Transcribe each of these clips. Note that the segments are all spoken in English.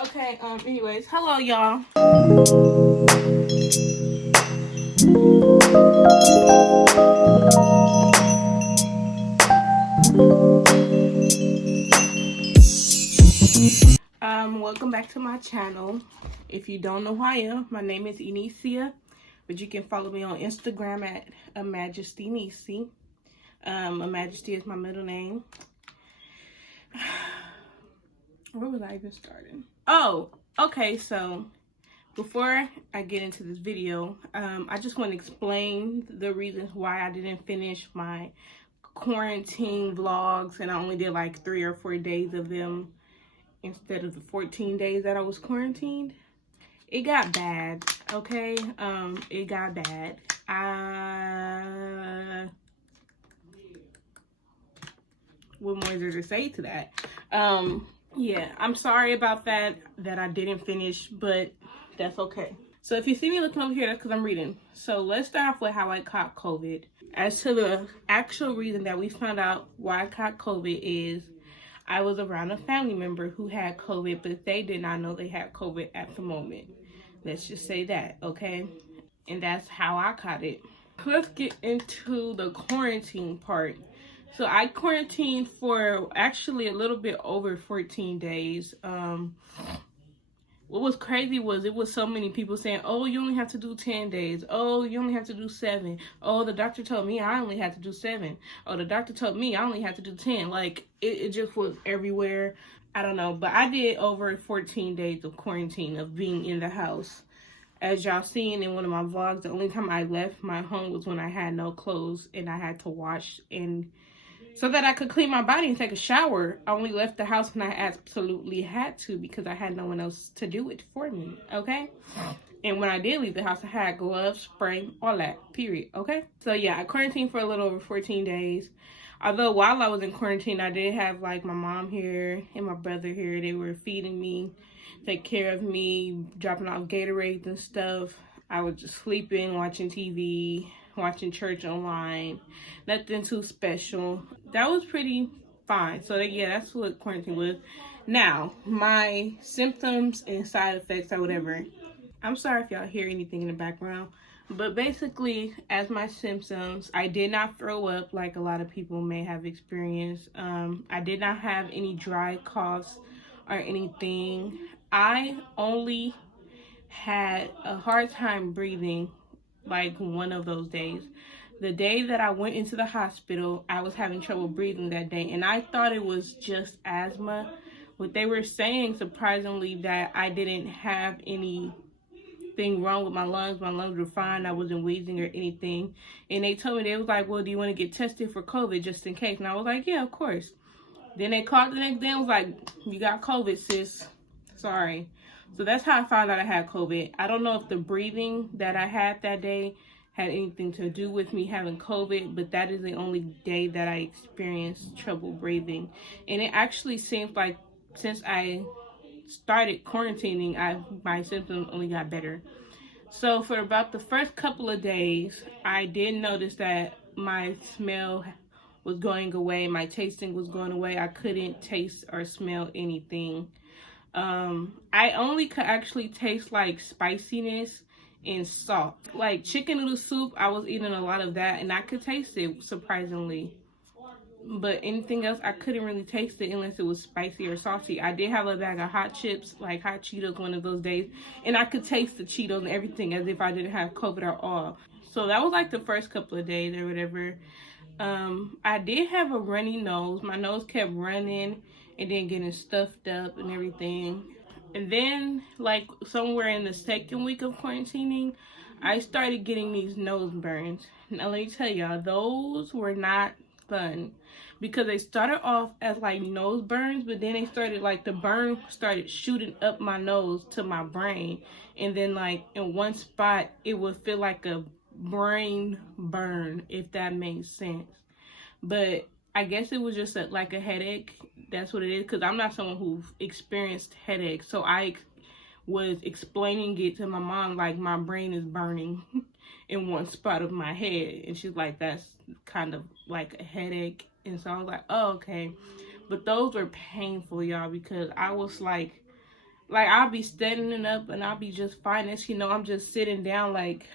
Okay, anyways, hello y'all. Welcome back to my channel. If you don't know who I am, my name is Enicia, but you can follow me on Instagram at AMajestyNisi. Majesty is my middle name. Where was I even starting? Oh, okay, so before I get into this video, I just want to explain the reasons why I didn't finish my quarantine vlogs, and I only did like 3 or 4 days of them instead of the 14 days that I was quarantined. It got bad, okay? It got bad. What more is there to say to that? Yeah, I'm sorry about that I didn't finish, but that's okay. So if you see me looking over here, that's because I'm reading. So let's start off with how I caught COVID. As to the actual reason that we found out why I caught COVID is I was around a family member who had COVID, but they did not know they had COVID at the moment. Let's just say that, okay? And that's how I caught it. Let's get into the quarantine part. So I quarantined for actually a little bit over 14 days. What was crazy was it was so many people saying, oh, you only have to do 10 days. Oh, you only have to do 7. Oh, the doctor told me I only had to do 7. Oh, the doctor told me I only had to do 10. Like, it just was everywhere. I don't know. But I did over 14 days of quarantine, of being in the house. As y'all seen in one of my vlogs, the only time I left my home was when I had no clothes and I had to wash and so that I could clean my body and take a shower. I only left the house when I absolutely had to because I had no one else to do it for me, okay? And when I did leave the house, I had gloves, spray, all that, period, okay? So yeah, I quarantined for a little over 14 days. Although while I was in quarantine, I did have like my mom here and my brother here. They were feeding me, take care of me, dropping off Gatorades and stuff. I was just sleeping, watching TV, watching church online. Nothing too special. That was pretty fine. So yeah, that's what quarantine was. Now, my symptoms and side effects or whatever. I'm sorry if y'all hear anything in the background. But basically, as my symptoms, I did not throw up like a lot of people may have experienced. I did not have any dry coughs or anything. I only had a hard time breathing like one of those days. The day that I went into the hospital, I was having trouble breathing that day, and I thought it was just asthma. What they were saying, surprisingly, that I didn't have anything wrong with my lungs. My lungs were fine. I wasn't wheezing or anything. And they told me, they was like, well, do you want to get tested for COVID just in case? And I was like, yeah, of course. Then they called the next day and was like, you got COVID, sis. Sorry. So that's how I found out I had COVID. I don't know if the breathing that I had that day had anything to do with me having COVID, but that is the only day that I experienced trouble breathing. And it actually seems like since I started quarantining, my symptoms only got better. So for about the first couple of days, I did notice that my smell was going away. My tasting was going away. I couldn't taste or smell anything. I only could actually taste like spiciness and salt. Like chicken noodle soup, I was eating a lot of that and I could taste it, surprisingly. But anything else, I couldn't really taste it unless it was spicy or salty. I did have a bag of hot chips, like hot Cheetos one of those days, and I could taste the Cheetos and everything as if I didn't have COVID at all. So that was like the first couple of days or whatever. I did have a runny nose. My nose kept running and then getting stuffed up and everything. And then, like, somewhere in the second week of quarantining, I started getting these nose burns. Now, let me tell y'all, those were not fun. Because they started off as, like, nose burns, but then they started, like, the burn started shooting up my nose to my brain. And then, like, in one spot, it would feel like a brain burn, if that makes sense. But I guess it was just like a headache. That's what it is, because I'm not someone who experienced headaches. So I was explaining it to my mom like my brain is burning. in one spot of my head. And she's like, that's kind of like a headache. And so I was like, oh, okay. But those were painful, y'all, because I was like I'll be standing up and I'll be just fine. And you know, I'm just sitting down like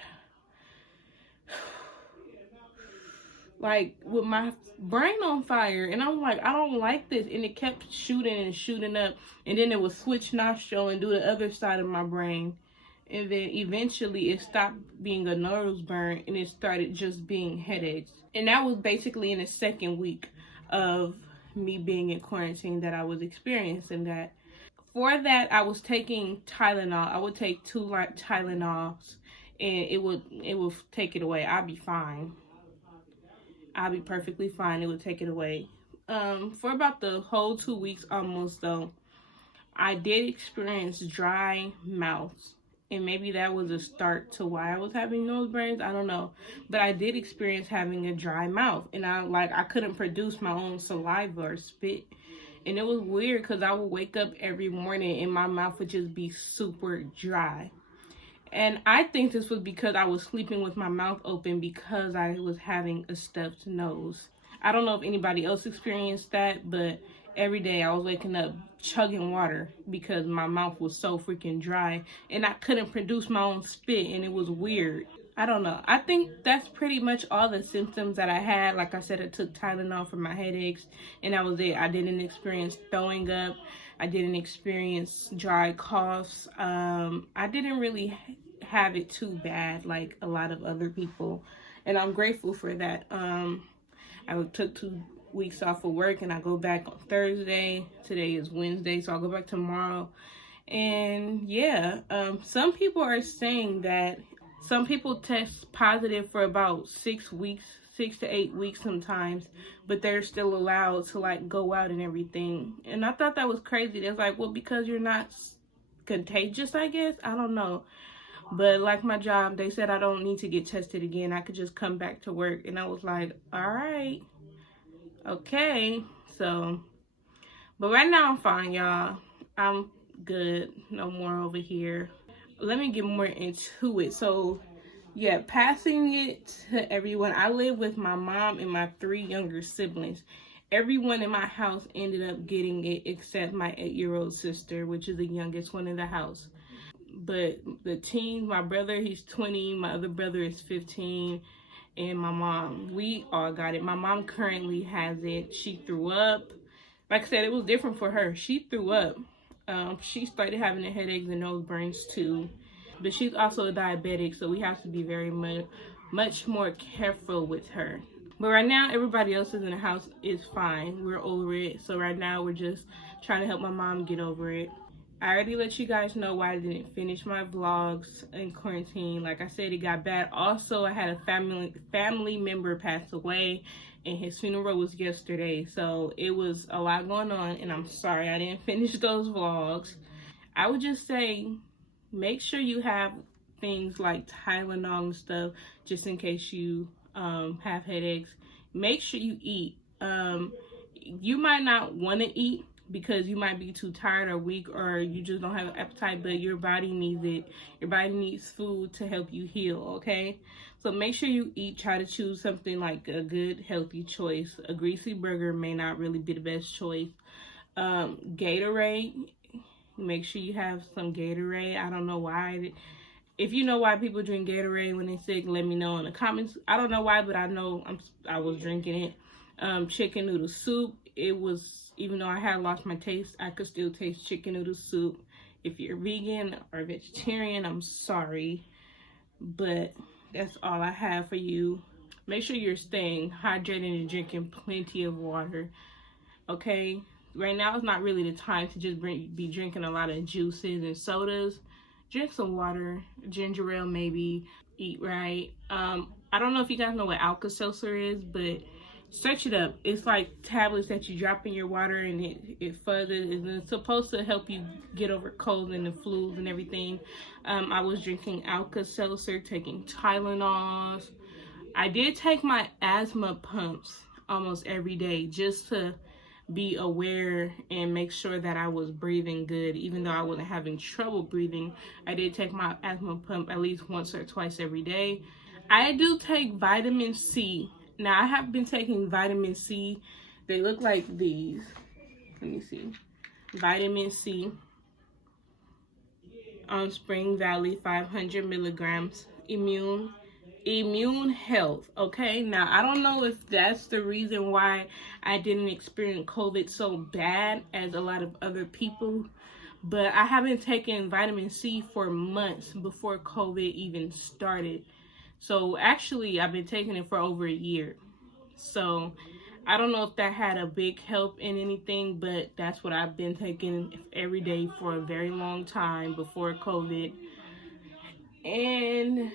with my brain on fire. And I'm like, I don't like this. And it kept shooting and shooting up. And then it would switch nostril and do the other side of my brain. And then eventually it stopped being a nose burn and it started just being headaches. And that was basically in the second week of me being in quarantine that I was experiencing that. For that, I was taking Tylenol. I would take 2 Tylenols and it would take it away. I'd be fine. I'll be perfectly fine. It would take it away. For about the whole 2 weeks almost though, I did experience dry mouth. And maybe that was a start to why I was having nose burns. I don't know. But I did experience having a dry mouth. And I couldn't produce my own saliva or spit. And it was weird because I would wake up every morning and my mouth would just be super dry. And I think this was because I was sleeping with my mouth open because I was having a stuffed nose. I don't know if anybody else experienced that, but every day I was waking up chugging water because my mouth was so freaking dry and I couldn't produce my own spit, and it was weird. I don't know. I think that's pretty much all the symptoms that I had. Like I said, I took Tylenol for my headaches and that was it. I didn't experience throwing up. I didn't experience dry coughs. I didn't really have it too bad like a lot of other people, and I'm grateful for that. I took 2 weeks off of work and I go back on Thursday. Today is Wednesday, so I'll go back tomorrow. And yeah, some people are saying that some people test positive for about 6 weeks, 6 to 8 weeks sometimes, but they're still allowed to like go out and everything. And I thought that was crazy. It's like, well, because you're not contagious, I guess. I don't know. But like my job, they said I don't need to get tested again. I could just come back to work. And I was like, all right, okay. So, but right now I'm fine, y'all. I'm good. No more over here. Let me get more into it. So yeah, passing it to everyone. I live with my mom and my 3 younger siblings. Everyone in my house ended up getting it except my 8-year-old sister, which is the youngest one in the house. But the teens, my brother, he's 20, my other brother is 15, and my mom, we all got it. My mom currently has it. She threw up. Like I said, it was different for her. She threw up. She started having the headaches and nose burns too. But she's also a diabetic, so we have to be very much more careful with her. But right now, everybody else in the house is fine. We're over it. So right now, we're just trying to help my mom get over it. I already let you guys know why I didn't finish my vlogs in quarantine. Like I said, it got bad. Also, I had a family member pass away, and his funeral was yesterday. So it was a lot going on, and I'm sorry I didn't finish those vlogs. I would just say, make sure you have things like Tylenol and stuff, just in case you have headaches. Make sure you eat. You might not want to eat because you might be too tired or weak, or you just don't have an appetite, but your body needs it. Your body needs food to help you heal, okay? So make sure you eat. Try to choose something like a good, healthy choice. A greasy burger may not really be the best choice. Gatorade, make sure you have some Gatorade. I don't know why. If you know why people drink Gatorade when they're sick, let me know in the comments. I don't know why, but I know I was drinking it. Chicken noodle soup. It was, even though I had lost my taste, I could still taste chicken noodle soup. If you're vegan or vegetarian, I'm sorry, but that's all I have for you. Make sure you're staying hydrated and drinking plenty of water, okay? Right now, it's not really the time to just be drinking a lot of juices and sodas. Drink some water, ginger ale maybe, eat right. I don't know if you guys know what Alka-Seltzer is, but search it up. It's like tablets that you drop in your water, and it furthers, and it's supposed to help you get over colds and the flus and everything. I was drinking Alka-Seltzer, taking Tylenols. I did take my asthma pumps almost every day just to be aware and make sure that I was breathing good. Even though I wasn't having trouble breathing, I did take my asthma pump at least once or twice every day. I do take vitamin C. Now, I have been taking vitamin C. They look like these. Let me see. Vitamin C on Spring Valley, 500 milligrams. Immune health. Okay, now I don't know if that's the reason why I didn't experience COVID so bad as a lot of other people, but I haven't taken vitamin C for months before COVID even started. So actually, I've been taking it for over a year. So I don't know if that had a big help in anything, but that's what I've been taking every day for a very long time before COVID. And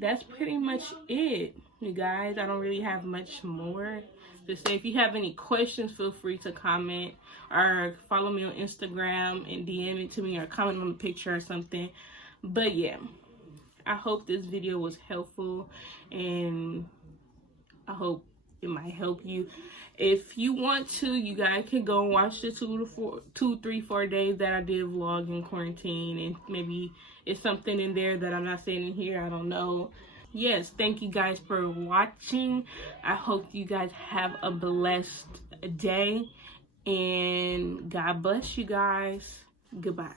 that's pretty much it, you guys. I don't really have much more to say. If you have any questions, feel free to comment or follow me on Instagram and DM it to me or comment on the picture or something. But yeah, I hope this video was helpful and I hope it might help you. If you want to, you guys can go and watch the 2, 3, 4 days that I did vlog in quarantine, and maybe it's something in there that I'm not saying in here. I don't know. Yes, thank you guys for watching. I hope you guys have a blessed day, and God bless you guys. Goodbye.